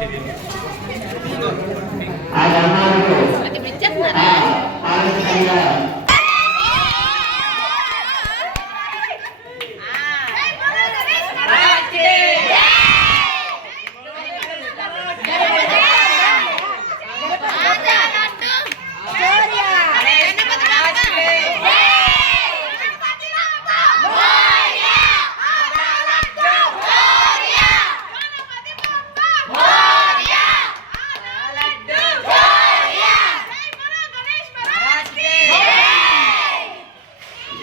ఆ